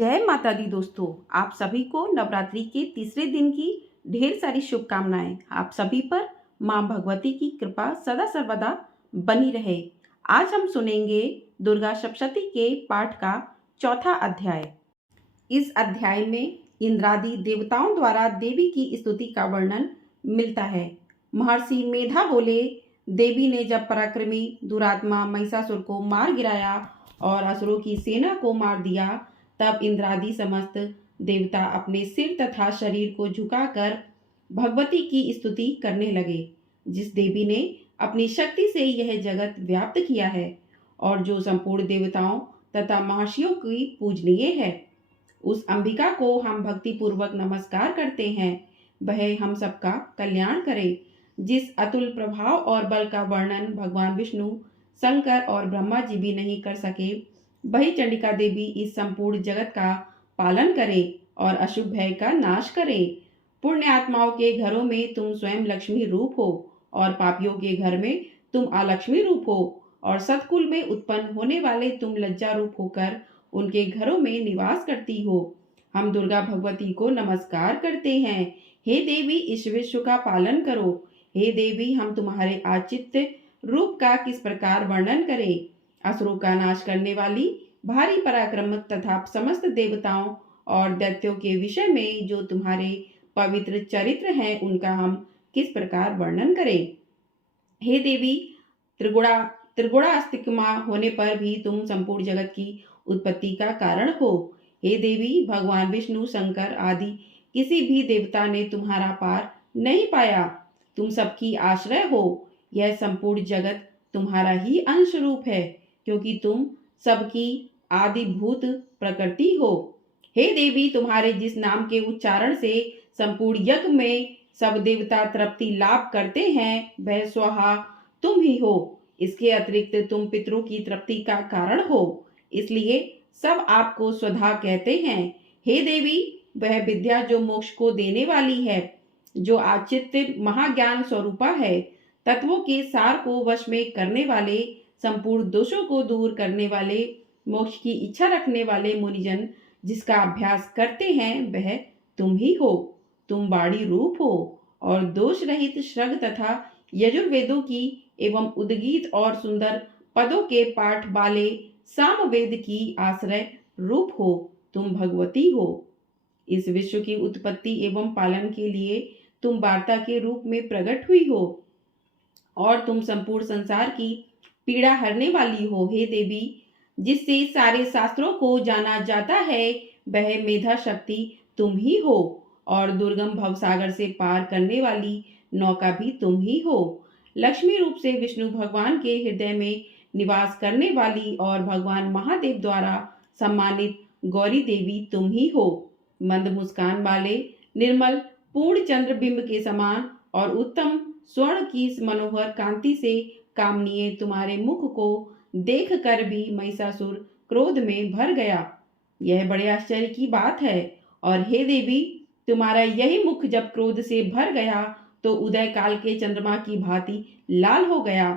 जय माता दी दोस्तों। आप सभी को नवरात्रि के तीसरे दिन की ढेर सारी शुभकामनाएं। आप सभी पर मां भगवती की कृपा सदा सर्वदा बनी रहे। आज हम सुनेंगे दुर्गा सप्तशती के पाठ का चौथा अध्याय। इस अध्याय में इंद्रादि देवताओं द्वारा देवी की स्तुति का वर्णन मिलता है। महर्षि मेधा बोले, देवी ने जब पराक्रमी दुरात्मा महिषासुर को मार गिराया और असुरों की सेना को मार दिया, तब इंद्रादि समस्त देवता अपने सिर तथा शरीर को झुकाकर भगवती की स्तुति करने लगे, जिस देवी ने अपनी शक्ति से यह जगत व्याप्त किया है और जो संपूर्ण देवताओं तथा महर्षियों की पूजनीय है। उस अंबिका को हम भक्ति पूर्वक नमस्कार करते हैं। वह हम सबका कल्याण करे। जिस अतुल प्रभाव और बल का वर्णन भगवान विष्णु, शंकर और ब्रह्मा जी भी नहीं कर सके, वही चंडिका देवी इस संपूर्ण जगत का पालन करें और अशुभ भय का नाश करें। पुण्य आत्माओं के घरों में तुम स्वयं लक्ष्मी रूप हो और पापियों के घर में तुम अलक्ष्मी रूप हो और सतकुल में उत्पन्न होने वाले तुम लज्जा रूप होकर उनके घरों में निवास करती हो। हम दुर्गा भगवती को नमस्कार करते हैं। हे देवी, इस विश्व का पालन करो। हे देवी, हम तुम्हारे आचित्य रूप का किस प्रकार वर्णन करें। असुरों का नाश करने वाली, भारी पराक्रम तथा समस्त देवताओं और दैत्यों के विषय में जो तुम्हारे पवित्र चरित्र हैं, उनका हम किस प्रकार वर्णन करें। हे देवी, त्रिगुणा त्रिगुणास्तिकमा होने पर भी तुम संपूर्ण जगत की उत्पत्ति का कारण हो। हे देवी, भगवान विष्णु, शंकर आदि किसी भी देवता ने तुम्हारा पार नहीं पाया। तुम सबकी आश्रय हो। यह संपूर्ण जगत तुम्हारा ही अंश रूप है, क्योंकि तुम सबकी आदिभूत प्रकृति हो। हे देवी, तुम्हारे जिस नाम के उच्चारण से संपूर्ण यज्ञ में सब देवता तृप्ति लाभ करते हैं, वह स्वाहा तुम ही हो। इसके अतिरिक्त तुम पितरों की तृप्ति का कारण हो, इसलिए सब आपको स्वधा कहते हैं। हे देवी, वह विद्या जो मोक्ष को देने वाली है, जो आचित्य महाज्ञान स्वरूपा है, तत्वों के सार को वश में करने वाले, संपूर्ण दोषों को दूर करने वाले, मोक्ष की इच्छा रखने वाले मुनिजन जिसका अभ्यास करते हैं, वह तुम ही हो। तुम बाड़ी रूप हो और दोष रहित श्रग तथा यजुर्वेदों की एवं उद्गीत और सुंदर पदों के पाठ वाले सामवेद की आश्रय रूप हो। तुम भगवती हो। इस विश्व की उत्पत्ति एवं पालन के लिए तुम वार्ता के रूप में प्रकट हुई हो और तुम संपूर्ण संसार की पीड़ा हरने वाली हो। हे देवी, जिससे सारे शास्त्रों को जाना जाता है, वह मेधा शक्ति तुम ही हो और दुर्गम भवसागर से पार करने वाली नौका भी तुम ही हो। लक्ष्मी रूप से विष्णु भगवान के हृदय में निवास करने वाली और भगवान महादेव द्वारा सम्मानित गौरी देवी तुम ही हो। मंद मुस्कान वाले, निर्मल पूर्ण चंद्रबिंब के समान और उत्तम स्वर्ण की मनोहर कांति से कामनीय तुम्हारे मुख को देख कर भी महिषासुर क्रोध में भर गया। यह बड़े आश्चर्य की बात है। और हे देवी, तुम्हारा यही मुख जब क्रोध से भर गया तो उदय काल के चंद्रमा की भांति लाल हो गया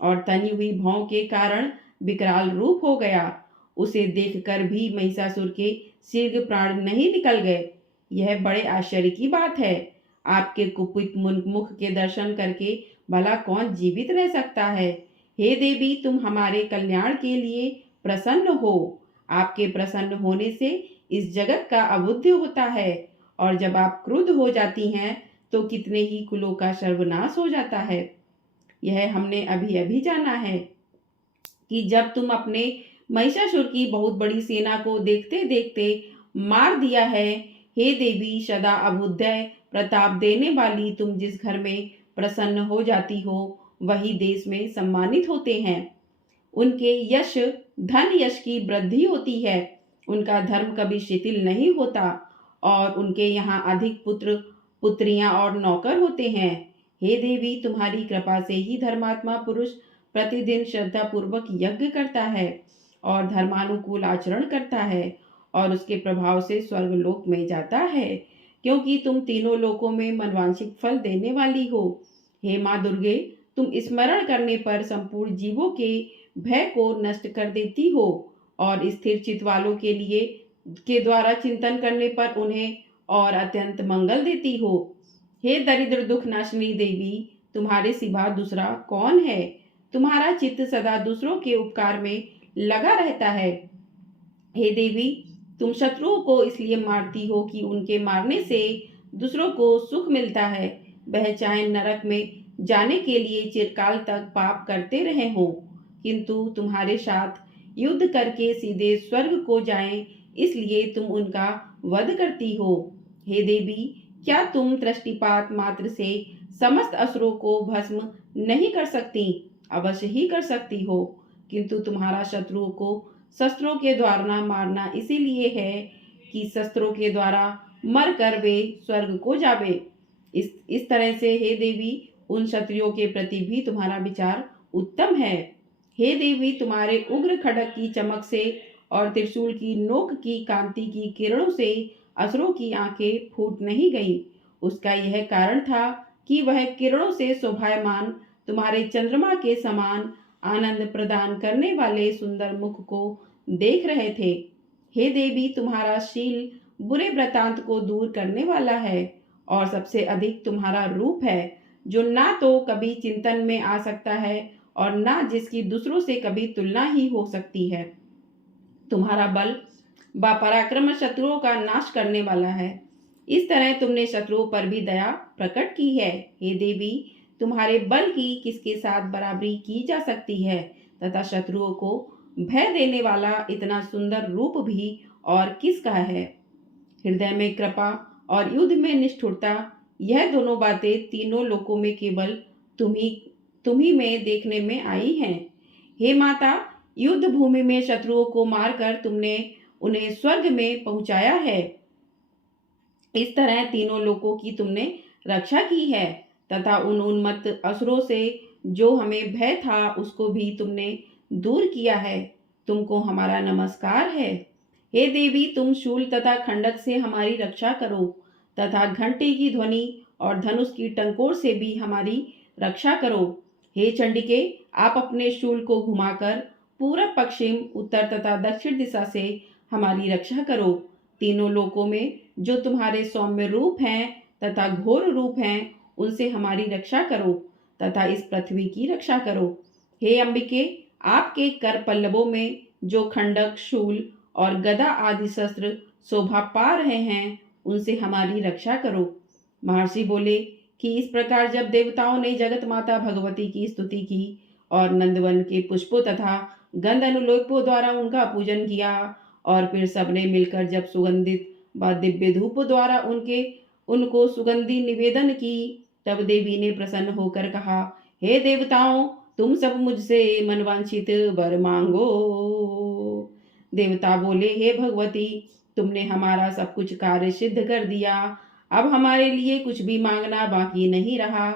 और तनी हुई भौं के कारण विकराल रूप हो गया। उसे देखकर भी महिषासुर के शीघ्र प्राण नहीं निकल गए। यह बड़े आश्चर्य की बात है। आपके कुपित मुख के दर्शन करके भला कौन जीवित रह सकता है। हे देवी, तुम हमारे कल्याण के लिए प्रसन्न हो। आपके प्रसन्न होने से इस जगत का अबुद्धि होता है और जब आप क्रुद्ध हो जाती हैं तो कितने ही कुलों का सर्वनाश हो जाता है। यह हमने अभी अभी जाना है कि जब तुम अपने महिषासुर की बहुत बड़ी सेना को देखते देखते मार दिया है। हे देवी, सदा अभुदय प्रताप देने वाली, तुम जिस घर में प्रसन्न हो जाती हो, वही देश में सम्मानित होते हैं। उनके यश धन यश की वृद्धि होती है। उनका धर्म कभी शिथिल नहीं होता और उनके यहाँ अधिक पुत्र पुत्रियां और नौकर होते हैं। हे देवी, तुम्हारी कृपा से ही धर्मात्मा पुरुष प्रतिदिन श्रद्धा पूर्वक यज्ञ करता है और धर्मानुकूल आचरण करता है और उसके प्रभाव से स्वर्गलोक में जाता है, क्योंकि तुम तीनों लोकों में मनवांछित फल देने वाली हो। हे माँ दुर्गे, तुम स्मरण करने पर संपूर्ण जीवों के भय को नष्ट कर देती हो और स्थिर चित्त वालों के लिए के द्वारा चिंतन करने पर उन्हें और अत्यंत मंगल देती हो। हे दरिद्र दुख नाशनी देवी, तुम्हारे सिवा दूसरा कौन है? तुम्हारा चित्त सदा दूसरों के उपकार में लगा रहता है। हे देवी, तुम शत्रुओं को इसलिए मारती हो कि उनके मारने से दूसरों को सुख मिलता है। वह चाहे नरक में जाने के लिए चिरकाल तक पाप करते रहे हो, किंतु तुम्हारे साथ युद्ध करके सीधे स्वर्ग को जाएं, इसलिए तुम उनका वध करती हो। हे देवी, क्या तुम दृष्टिपात मात्र से समस्त असुरों को भस्म नहीं कर सकती? अवश्य ही कर सकती हो, किंतु तुम्हारा शत्रुओं को शस्त्रों के द्वारा मारना इसीलिए है कि शस्त्रों के द्वारा मरकर वे स्वर्ग को जावे। इस तरह से हे देवी, उन क्षत्रियों के प्रति भी तुम्हारा विचार उत्तम है। हे देवी, तुम्हारे उग्र खड्ग की चमक से और त्रिशूल की नोक की कांति की किरणों से असुरों की आंखें फूट नहीं गईं। उसका यह कारण था कि वह किरणों से शोभायमान तुम्हारे चंद्रमा के समान आनंद प्रदान करने वाले सुंदर मुख को देख रहे थे। हे देवी, तुम्हारा शील बुरे वृतांत को दूर करने वाला है और सबसे अधिक तुम्हारा रूप है, जो ना तो कभी चिंतन में आ सकता है और ना जिसकी दूसरों से कभी तुलना ही हो सकती है। तुम्हारा बल पराक्रम शत्रुओं का नाश करने वाला है। इस तरह तुमने शत्रुओं पर भी दया प्रकट की है। हे देवी, तुम्हारे बल की किसके साथ बराबरी की जा सकती है, तथा शत्रुओं को भय देने वाला इतना सुंदर रूप भी और किसका है? हृदय में कृपा और युद्ध में निष्ठुरता, यह दोनों बातें तीनों लोकों में केवल तुम्ही में देखने में आई हैं। हे माता, युद्ध भूमि में शत्रुओं को मारकर तुमने उन्हें स्वर्ग में पहुंचाया है। इस तरह तीनों लोकों की तुमने रक्षा की है, तथा उन उन्मत्त असुरों से जो हमें भय था उसको भी तुमने दूर किया है। तुमको हमारा नमस्कार है। हे देवी, तुम शूल तथा खंडक से हमारी रक्षा करो, तथा घंटे की ध्वनि और धनुष की टंकोर से भी हमारी रक्षा करो। हे चंडिके, आप अपने शूल को घुमाकर पूरब, पश्चिम, उत्तर तथा दक्षिण दिशा से हमारी रक्षा करो। तीनों लोकों में जो तुम्हारे सौम्य रूप हैं तथा घोर रूप हैं, उनसे हमारी रक्षा करो, तथा इस पृथ्वी की रक्षा करो। हे अंबिके, आपके कर पल्लवों में जो खंडक, शूल और गदा आदि शस्त्र शोभा पा रहे हैं, उनसे हमारी रक्षा करो। महर्षि बोले कि इस प्रकार जब देवताओं ने जगत माता भगवती की स्तुति की और नंदवन के पुष्पों तथा गंध अनुलेपों द्वारा उनका पूजन किया, और फिर सबने मिलकर जब सुगंधित व दिव्य धूप द्वारा उनको सुगंधि निवेदन की, तब देवी ने प्रसन्न होकर कहा, हे देवताओं, तुम सब मुझसे मनवांछित वर मांगो। देवता बोले, हे भगवती, तुमने हमारा सब कुछ कार्य सिद्ध कर दिया। अब हमारे लिए कुछ भी मांगना बाकी नहीं रहा,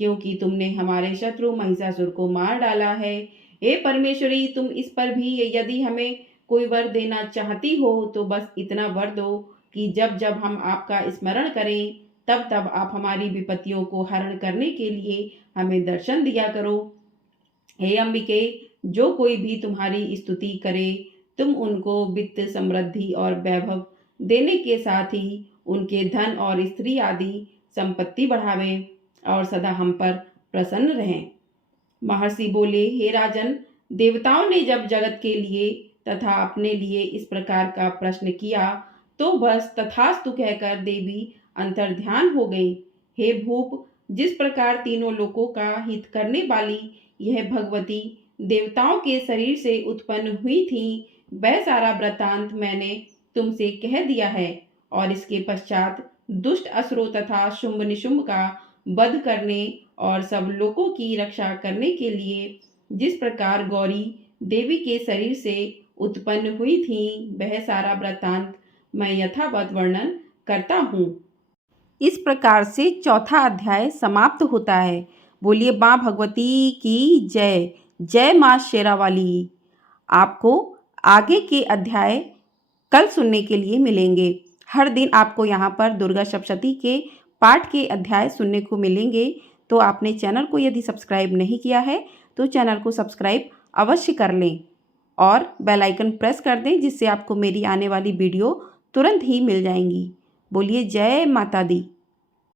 क्योंकि तुमने हमारे शत्रु महिषासुर को मार डाला है। हे परमेश्वरी, तुम इस पर भी यदि हमें कोई वर देना चाहती हो तो बस इतना वर दो कि जब जब हम आपका स्मरण करें, तब तब आप हमारी विपत्तियों को हरण करने के लिए हमें दर्शन दिया करो। हे अंबिके, जो कोई भी तुम्हारी स्तुति करे, तुम उनको वित्त, समृद्धि और वैभव देने के साथ ही उनके धन और स्त्री आदि संपत्ति बढ़ावें और सदा हम पर प्रसन्न रहें। महर्षि बोले, हे राजन, देवताओं ने जब जगत के लिए तथा अपने लिए इस प्रकार का प्रश्न किया, तो बस तथास्तु कहकर देवी अंतर्ध्यान हो गई। हे भूप, जिस प्रकार तीनों लोकों का हित करने वाली यह भगवती देवताओं के शरीर से उत्पन्न हुई थी, वह सारा वृत्तांत मैंने तुमसे कह दिया है। और इसके पश्चात दुष्ट असुरों तथा शुंभ निशुंभ का वध करने और सब लोगों की रक्षा करने के लिए जिस प्रकार गौरी देवी के शरीर से उत्पन्न हुई थी, वह सारा वृत्तांत मैं यथावत वर्णन करता हूँ। इस प्रकार से चौथा अध्याय समाप्त होता है। बोलिए माँ भगवती की जय। जय माँ शेरावाली। आपको आगे के अध्याय कल सुनने के लिए मिलेंगे। हर दिन आपको यहाँ पर दुर्गा सप्तशती के पाठ के अध्याय सुनने को मिलेंगे। तो आपने चैनल को यदि सब्सक्राइब नहीं किया है तो चैनल को सब्सक्राइब अवश्य कर लें। और बेल आइकन प्रेस कर दें, जिससे आपको मेरी आने वाली वीडियो तुरंत ही मिल जाएंगी। बोलिए जय माता दी।